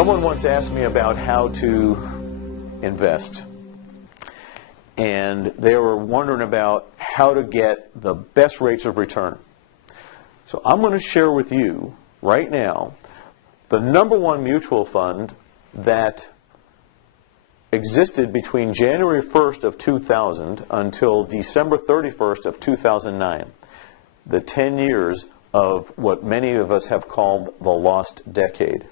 Someone once asked me about how to invest, and they were wondering about how to get the best rates of return. So I'm going to share with you right now the #1 mutual fund that existed between January 1st of 2000 until December 31st of 2009, the 10 years of what many of us have called the lost decade.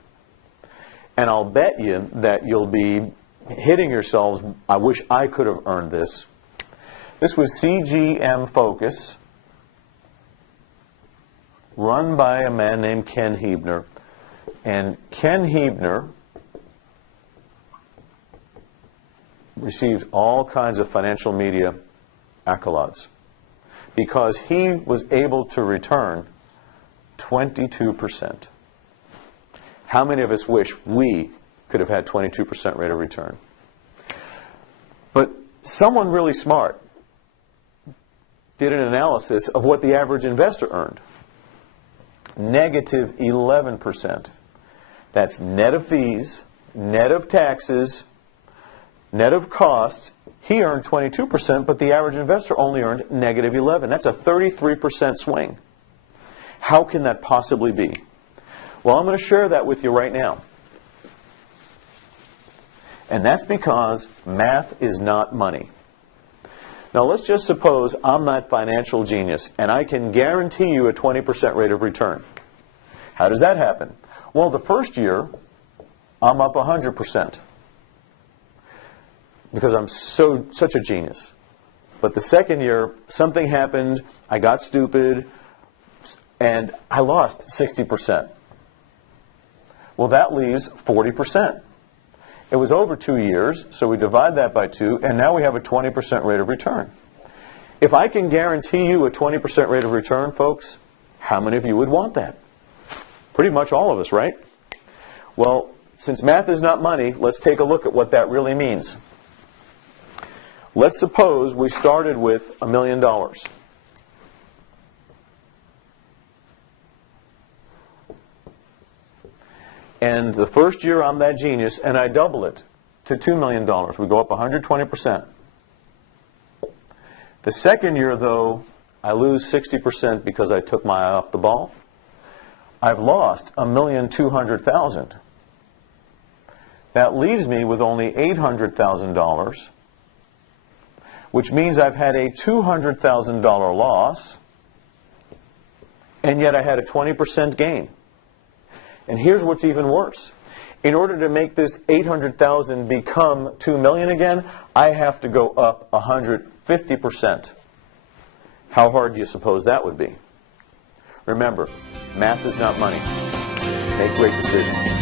And I'll bet you that you'll be hitting yourselves, I wish I could have earned this. This was CGM Focus, run by a man named Ken Hebner. And Ken Hebner received all kinds of financial media accolades because he was able to return 22%. How many of us wish we could have had 22% rate of return? But someone really smart did an analysis of what the average investor earned. Negative 11%. That's net of fees, net of taxes, net of costs. He earned 22%, but the average investor only earned negative 11. That's a 33% swing. How can that possibly be? Well, I'm going to share that with you right now. And that's because math is not money. Now, let's just suppose I'm not financial genius, and I can guarantee you a 20% rate of return. How does that happen? Well, the first year, I'm up 100% because I'm such a genius. But the second year, something happened, I got stupid, and I lost 60%. Well, that leaves 40%. It was over 2 years, so we divide that by 2, and now we have a 20% rate of return. If I can guarantee you a 20% rate of return, folks, how many of you would want that? Pretty much all of us, right? Well, since math is not money, let's take a look at what that really means. Let's suppose we started with $1 million. And the first year I'm that genius, and I double it to $2 million. We go up 120%. The second year, though, I lose 60% because I took my eye off the ball. I've lost $1,200,000. That leaves me with only $800,000, which means I've had a $200,000 loss, and yet I had a 20% gain. And here's what's even worse. In order to make this 800,000 become 2 million again, I have to go up 150%. How hard do you suppose that would be? Remember, math is not money. Make great decisions.